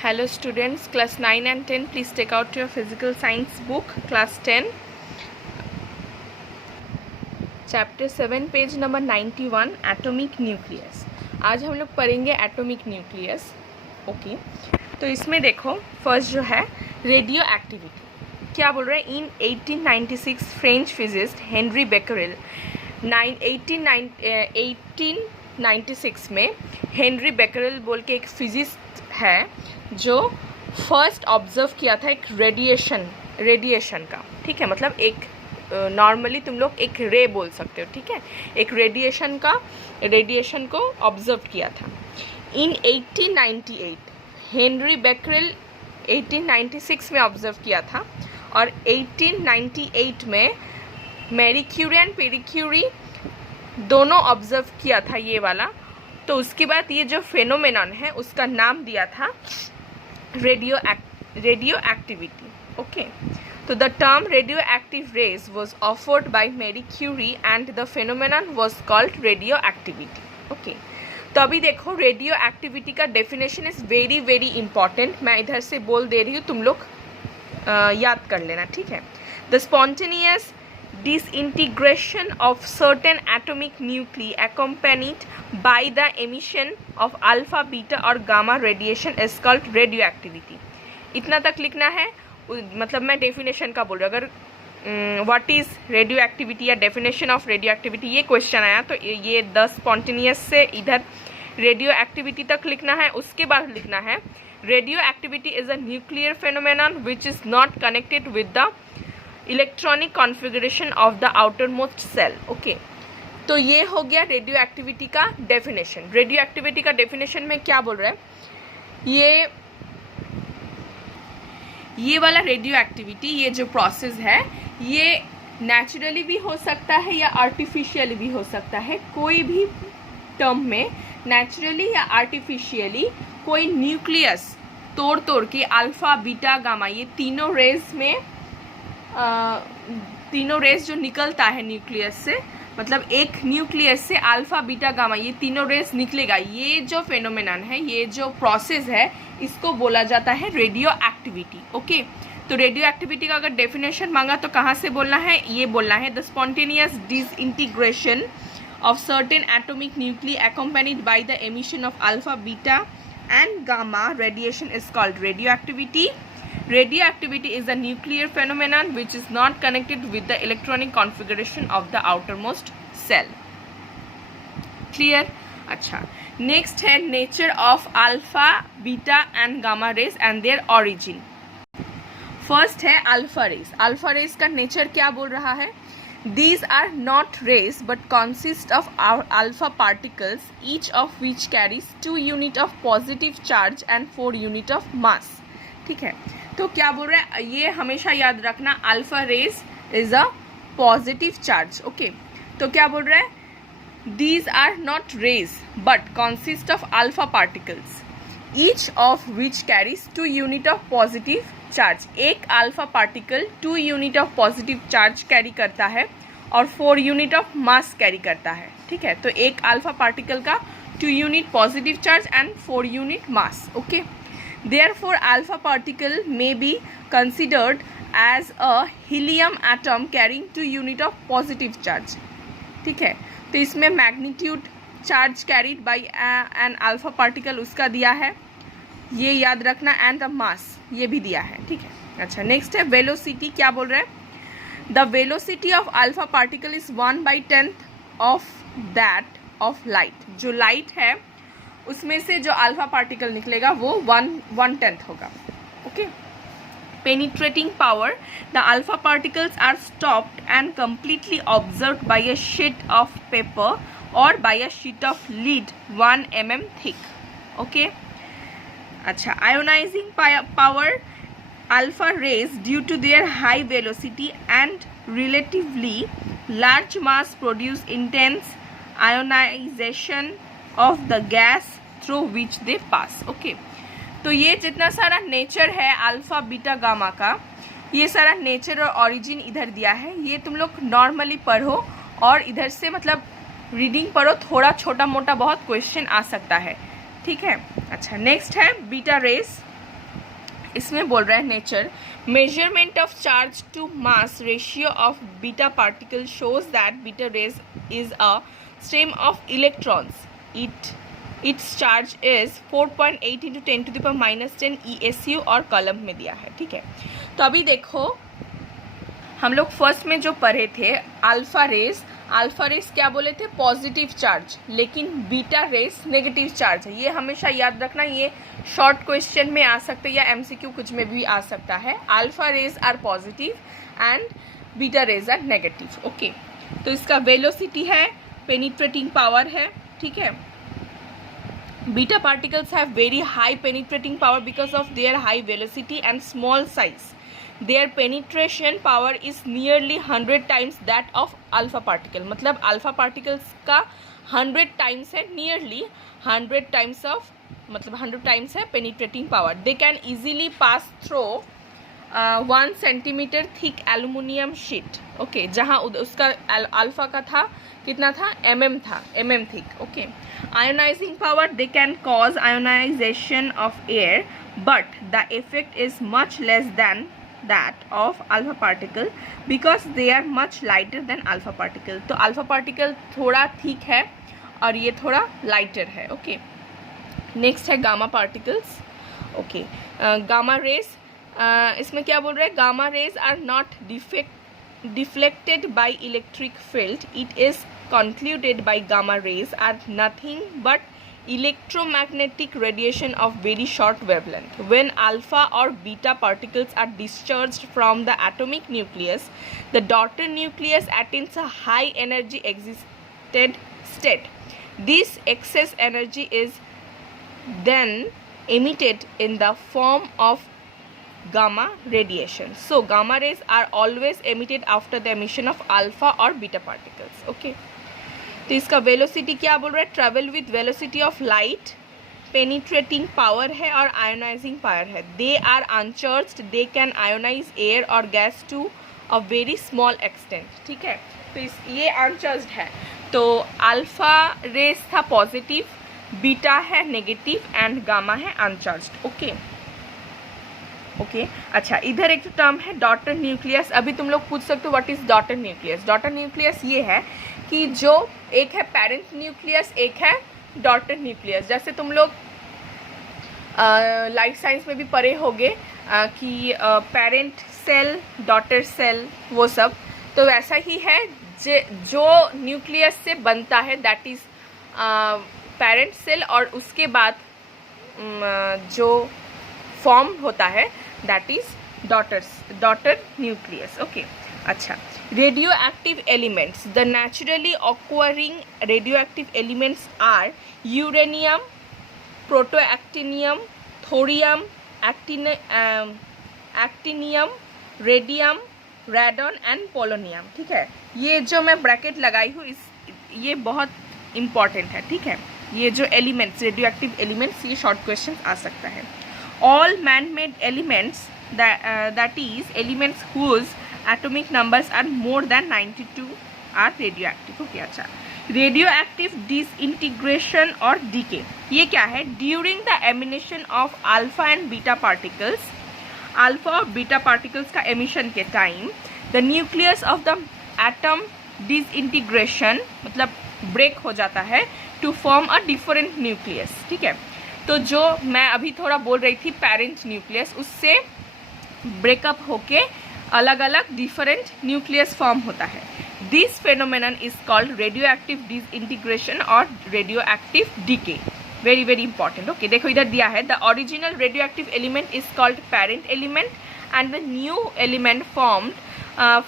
Hello students, class 9 and 10, please take out your physical science book, class 10, chapter 7, page number 91, atomic nucleus. आज हम लोग पढ़ेंगे atomic nucleus. Okay, तो इसमें देखो फर्स्ट जो है रेडियो एक्टिविटी. क्या बोल रहे हैं? इन 1896 फ्रेंच फिजिस्ट हेनरी बेकरेल 1896 में हेनरी बेकरेल बोल के एक फिजिस्ट है जो फर्स्ट ऑब्जर्व किया था एक रेडिएशन का. ठीक है, मतलब एक नॉर्मली तुम लोग एक रे बोल सकते हो. ठीक है, एक रेडिएशन को ऑब्जर्व किया था. इन 1898 हेनरी बेकरेल 1896 में ऑब्जर्व किया था और 1898 में Marie Curie and Pierre Curie दोनों ऑब्जर्व किया था ये वाला. तो उसके बाद ये जो फेनोमेनन है उसका नाम दिया था रेडियो एक्टिविटी. ओके, तो the term radioactive rays was offered by Marie Curie and the phenomenon was called radioactivity. Okay, तो अभी देखो रेडियो एक्टिविटी का definition is very very important. मैं इधर से बोल दे रही हूँ, तुम लोग याद कर लेना. ठीक है, the spontaneous disintegration of certain atomic nuclei accompanied by the emission of alpha, beta और gamma radiation is called radioactivity. इतना तक लिखना है. मतलब मैं डेफिनेशन का बोल रहा हूँ. अगर व्हाट इज़ रेडियो एक्टिविटी या डेफिनेशन ऑफ रेडियो एक्टिविटी ये क्वेश्चन आया तो ये 10 स्पॉन्टेनियस से इधर रेडियो एक्टिविटी तक लिखना है. उसके बाद लिखना है radioactivity is a nuclear phenomenon which is not connected with the electronic configuration of the outermost cell. Okay, तो ये हो गया रेडियो एक्टिविटी का डेफिनेशन. रेडियो एक्टिविटी का डेफिनेशन में क्या बोल रहा है? ये वाला रेडियो एक्टिविटी, ये जो प्रोसेस है ये नेचुरली भी हो सकता है या आर्टिफिशियली भी हो सकता है. कोई भी टर्म में नेचुरली या आर्टिफिशियली कोई न्यूक्लियस तोड़ के अल्फा, बीटा, गामा ये तीनों रेस जो निकलता है न्यूक्लियस से, मतलब एक न्यूक्लियस से अल्फा, बीटा, गामा ये तीनों रेस निकलेगा. ये जो फेनोमेनन है, ये जो प्रोसेस है, इसको बोला जाता है रेडियो एक्टिविटी. ओके, तो रेडियो एक्टिविटी का अगर डेफिनेशन मांगा तो कहाँ से बोलना है? ये बोलना है the spontaneous disintegration of certain atomic nuclei accompanied by the emission of alpha, beta and gamma radiation is called radioactivity. Radioactivity is a nuclear phenomenon which is not connected with the electronic configuration of the outermost cell. Clear? अच्छा, next है nature of alpha, beta and gamma rays and their origin. First है alpha rays. Alpha rays का nature क्या बोल रहा है? These are not rays but consist of alpha particles, each of which carries 2 units of positive charge and 4 units of mass. ठीक है, तो क्या बोल रहा है? ये हमेशा याद रखना, alpha rays is a positive charge. Okay, तो क्या बोल रहा है? These are not rays but consist of alpha particles, each of which carries 2 unit of positive charge. एक alpha particle 2 unit of positive charge carry करता है और 4 unit of mass carry करता है. ठीक है, तो एक अल्फा पार्टिकल का 2 unit positive charge and 4 unit mass. Okay, therefore alpha particle may be considered as a helium atom carrying 2 unit of positive charge. ठीक है, तो इसमें magnitude charge carried by an alpha particle उसका दिया है, ये याद रखना, एंड द मास ये भी दिया है. ठीक है, अच्छा, नेक्स्ट है वेलोसिटी. क्या बोल रहा है? The velocity of alpha particle is 1/10 of that of light. जो लाइट है उसमें से जो अल्फा पार्टिकल निकलेगा वो 1/10 होगा. Okay, penetrating power, the alpha particles are stopped and completely observed by a sheet of paper और by a sheet of lead 1 mm thick. Okay, अच्छा, ionising power, alpha rays due to their high velocity and relatively large mass produce intense ionisation of the gas through which they pass. Okay, तो ये जितना सारा nature है alpha, beta, gamma का, ये सारा nature और ऑरिजिन इधर दिया है. ये तुम लोग नॉर्मली पढ़ो और इधर से मतलब रीडिंग पढ़ो, थोड़ा छोटा मोटा बहुत क्वेश्चन आ सकता है. ठीक है, अच्छा, नेक्स्ट है बीटा रेस. इसमें बोल रहा है nature, measurement of charge to mass ratio of beta particle shows that beta rays is a stream of electrons, it's charge is 4.8 into 10 to the power -10 ESU और कॉलम में दिया है। ठीक है, तो अभी देखो हम लोग फर्स्ट में जो पढ़े थे अल्फा रेस क्या बोले थे, पॉजिटिव चार्ज, लेकिन बीटा रेस नेगेटिव चार्ज है। ये हमेशा याद रखना, ये शॉर्ट क्वेश्चन में आ सकता है या MCQ कुछ में भी आ सकता है। Alpha rays are positive and beta rays are negative. Okay, तो इसका वेलोसिटी है, पेनिट्रेटिंग पावर है। ठीक है, beta particles have very high penetrating power because of their high velocity and small size. Their penetration power is nearly 100 times that of alpha particle. मतलब alpha particles का 100 times है, nearly 100 times of मतलब 100 times है penetrating power. They can easily pass through 1 centimeter thick aluminium sheet. Okay, जहाँ उसका alpha का था कितना था, था mm thick. Okay, ionizing power, they can cause ionization of air, but the effect is much less than that of alpha particle because they are much lighter than alpha particle. तो alpha particle थोड़ा thick है और ये थोड़ा lighter है। Okay, next है gamma particles. Okay, gamma rays, इसमें क्या बोल रहे हैं, gamma rays are not deflected by electric field. It is concluded by gamma rays are nothing but electromagnetic radiation of very short wavelength. When alpha or beta particles are discharged from the atomic nucleus, the daughter nucleus attains a high energy excited state. This excess energy is then emitted in the form of gamma radiation. So gamma rays are always emitted after the emission of alpha or beta particles. Okay, तो इसका velocity क्या बोल रहा है, travel with velocity of light, penetrating power है और ionising power है। They are uncharged, they can ionise air और gas to a very small extent. ठीक है, तो ये अनचार्ज्ड है। तो अल्फा रेस था पॉजिटिव, बीटा है नेगेटिव एंड गामा है अनचार्ज्ड। ओके ओके, अच्छा, इधर एक टर्म है डॉटर न्यूक्लियस। अभी तुम लोग पूछ सकते हो what is daughter nucleus. Daughter nucleus ये है कि जो एक है पेरेंट न्यूक्लियस, एक है डॉटर न्यूक्लियस। जैसे तुम लोग लाइफ साइंस में भी पढ़े होंगे कि पेरेंट सेल, डॉटर सेल, वो सब, तो वैसा ही है जो न्यूक्लियस से बनता है, दैट इज पेरेंट सेल, और उसके बाद जो फॉर्म होता है that is daughter nucleus. Okay, अच्छा, radioactive elements, the naturally occurring radioactive elements are uranium, protactinium, thorium, actinium, radium, radon and polonium. ठीक है, ये जो मैं ब्रैकेट लगाई हूँ ये बहुत इम्पॉर्टेंट है। ठीक है, ये जो एलिमेंट्स, रेडियो एक्टिव एलिमेंट्स, ये शॉर्ट क्वेश्चन आ सकता है। All man-made elements, that is elements whose atomic numbers are more than 92 are radioactive. Okay, अच्छा, radioactive disintegration और decay, ये क्या है, during the emission of alpha and beta particles, alpha और beta particles का emission के time, the nucleus of the atom disintegration मतलब break हो जाता है to form a different nucleus. ठीक है, तो जो मैं अभी थोड़ा बोल रही थी पेरेंट न्यूक्लियस, उससे ब्रेकअप होके अलग अलग डिफरेंट न्यूक्लियस फॉर्म होता है। This phenomenon is called radioactive disintegration और radioactive decay. Very very important. Okay, देखो इधर दिया है, the original radioactive element is called parent element and the new element formed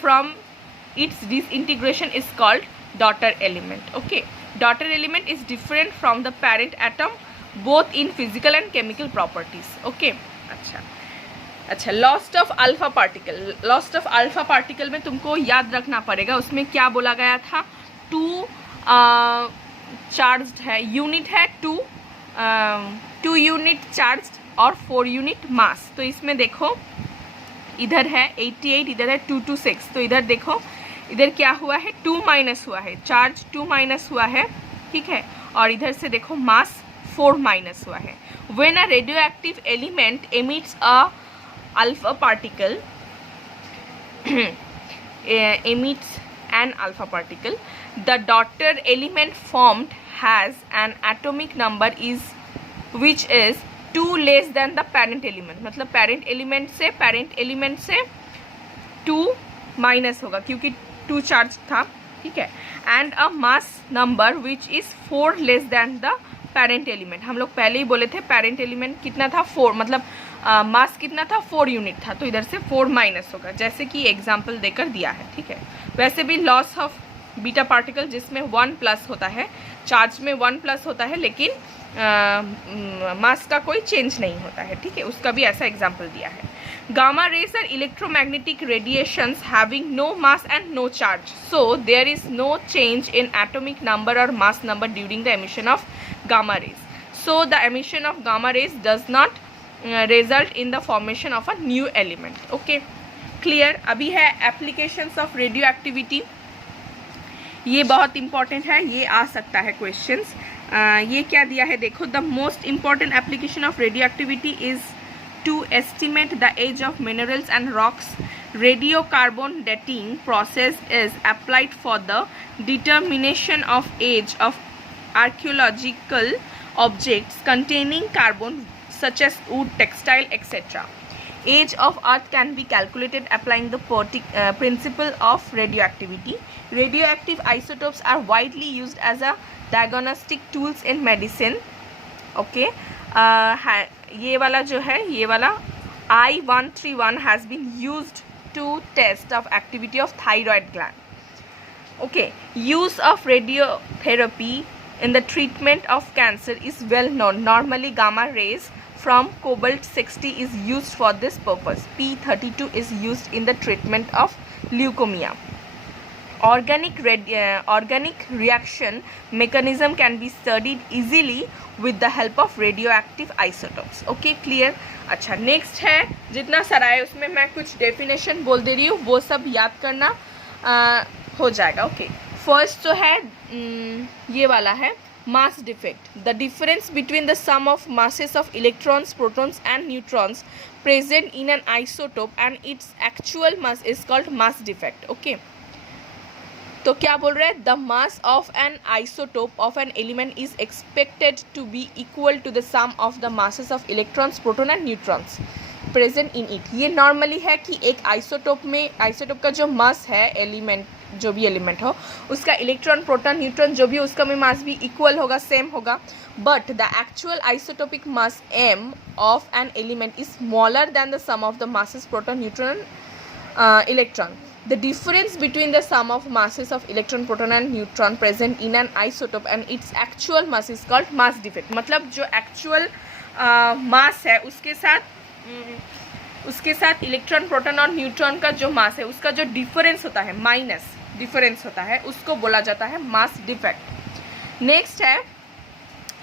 from its disintegration is called daughter element. Okay, daughter element is different from the parent atom both in physical and chemical properties. Okay, अच्छा, lost of alpha particle. Lost of alpha particle में तुमको याद रखना पड़ेगा, उसमें क्या बोला गया था, 2 चार्ज्ड है, यूनिट है 2 यूनिट चार्ज्ड और 4 यूनिट मास। तो इसमें देखो इधर है 88, इधर है 226, तो इधर देखो इधर क्या हुआ है, 2 माइनस हुआ है, चार्ज 2 माइनस हुआ है। ठीक है, और इधर से देखो मास 4 माइनस हुआ है। When a radioactive element emits a alpha particle emits an alpha particle, the daughter element formed has an atomic number which is 2 less than the parent element. मतलब parent element से 2 माइनस होगा क्योंकि 2 charge था, ठीक है. And a mass number which is 4 less than the parent element. हम लोग पहले ही बोले थे पेरेंट एलिमेंट कितना था 4, मतलब मास कितना था 4 यूनिट था, तो इधर से 4 माइनस होगा, जैसे कि एग्जाम्पल देकर दिया है, ठीक है. वैसे भी लॉस ऑफ बीटा पार्टिकल जिसमें 1 प्लस होता है, चार्ज में 1 प्लस होता है, लेकिन मास का कोई चेंज नहीं होता है, ठीक है. उसका भी ऐसा एग्जाम्पल दिया है. Gamma rays are electromagnetic radiations having no mass and no charge. So there is no change in atomic number or mass number during the emission of gamma rays. So the emission of gamma rays does not result in the formation of a new element. Okay, clear. अभी है applications of radioactivity. ये बहुत important है, ये आ सकता है questions. ये क्या दिया है देखो. The most important application of radioactivity is to estimate the age of minerals and rocks. Radiocarbon dating process is applied for the determination of age of archaeological objects containing carbon such as wood, textile, etc. Age of Earth can be calculated applying the principle of radioactivity. Radioactive isotopes are widely used as a diagnostic tools in medicine. Okay. ये वाला जो है, ये वाला I-131 has been used to test of activity of thyroid gland. Okay, use of radiotherapy in the treatment of cancer is well known. Normally gamma rays from cobalt-60 is used for this purpose. P32 is used in the treatment of leukemia. Organic reaction mechanism can be studied easily with the help of radioactive isotopes. Okay, clear. अच्छा, next है, जितना सारा है उसमें मैं कुछ definition बोल दे रही हूँ, वो सब याद करना हो जाएगा. ओके, फर्स्ट जो है ये वाला है mass defect. The difference between the sum of masses of electrons, protons and neutrons present in an isotope and its actual mass is called mass defect. Okay, तो क्या बोल रहे हैं, the mass of an isotope of an element is expected to be equal to the sum of the masses of electrons, proton and neutrons present in it. ये normally है कि एक isotope का जो मास है, एलिमेंट जो भी एलिमेंट हो उसका इलेक्ट्रॉन, प्रोटॉन, न्यूट्रॉन जो भी हो उसका में मास भी इक्वल होगा, सेम होगा. But the actual isotopic mass m of an element is smaller than the sum of the masses proton, neutron, electron. The difference between the sum of masses of electron, proton and neutron present in an isotope and its actual mass is called mass defect. मतलब जो actual mass है उसके साथ electron, proton और neutron का जो मास है उसका जो डिफरेंस होता है, माइनस डिफरेंस होता है, उसको बोला जाता है मास डिफेक्ट. नेक्स्ट है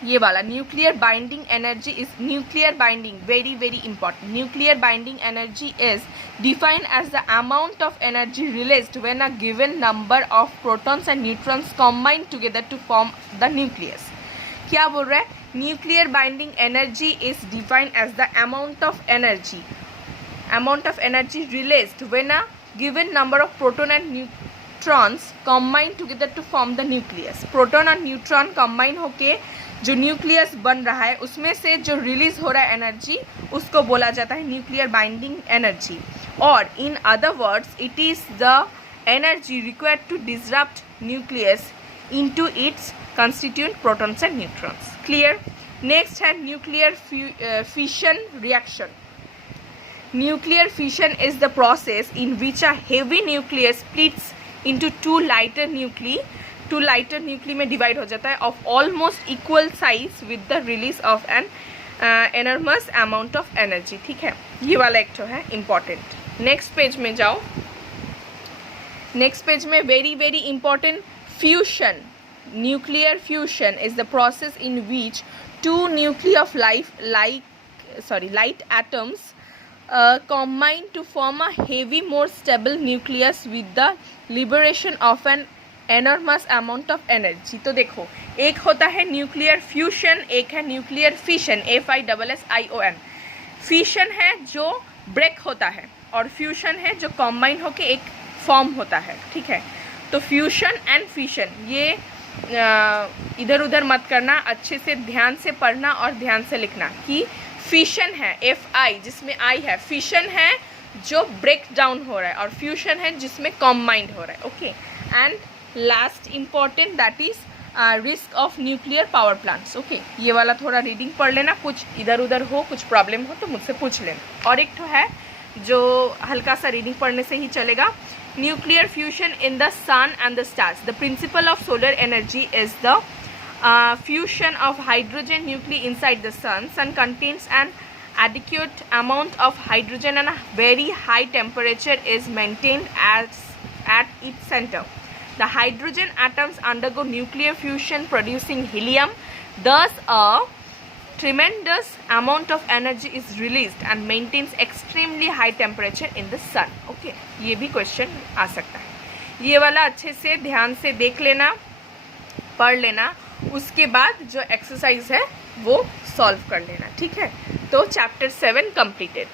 ये वाला, nuclear binding energy is, nuclear binding very very important. Nuclear binding energy is defined as the amount of energy released when a given number of protons and neutrons combine together to form the nucleus. क्या बोल रहा है, nuclear binding energy is defined as the amount of energy released when a given number of proton and neutrons combine together to form the nucleus. Proton और neutron combine होके जो nucleus बन रहा है उसमें से जो रिलीज हो रहा है एनर्जी उसको बोला जाता है न्यूक्लियर बाइंडिंग एनर्जी. और in other words it is the energy required to disrupt nucleus into its constituent protons and neutrons. Clear. Next है nuclear fission reaction. Nuclear fission is the process in which a heavy nucleus splits into two lighter nuclei में divide हो जाता है of almost equal size with the release of an enormous amount of energy. ठीक है, ये वाला एक तो है इम्पॉर्टेंट. नेक्स्ट पेज में जाओ. नेक्स्ट पेज में very very important, fusion. Nuclear fusion is the process in which two nuclei of light atoms combine to form a heavy, more stable nucleus with the liberation of an enormous amount of energy. तो देखो, एक होता है nuclear fusion, एक है nuclear fission, FISSION. Fission है जो break होता है, और फ्यूशन है जो कॉम्बाइन होके एक फॉर्म होता है, ठीक है। तो फ्यूशन एंड फिशन, ये इधर उधर मत करना, अच्छे से ध्यान से पढ़ना और ध्यान से लिखना कि फिशन है FI जिसमें I है, फिशन है जो ब्रेक डाउन हो रहा है, और फ्यूशन है जिसमें कॉम्बाइंड हो रहा है, okay. And last important that is risk of nuclear power plants, okay. ये वाला थोड़ा रीडिंग पढ़ लेना, कुछ इधर उधर हो, कुछ प्रॉब्लम हो तो मुझसे पूछ लेना। और एक तो है जो हल्का सा रीडिंग पढ़ने से ही चलेगा, nuclear fusion in the sun and the stars, the principle of solar energy is the fusion of hydrogen nuclei inside the sun. Sun contains an adequate amount of hydrogen and a very high temperature is maintained at its center. The hydrogen atoms undergo nuclear fusion producing helium. Thus, a tremendous amount of energy is released and maintains extremely high temperature in the sun. Okay, ये भी question आ सकता है। ये वाला अच्छे से ध्यान से देख लेना, पढ़ लेना, उसके बाद जो एक्सरसाइज है वो सॉल्व कर लेना, ठीक है। तो चैप्टर 7 कंप्लीटेड।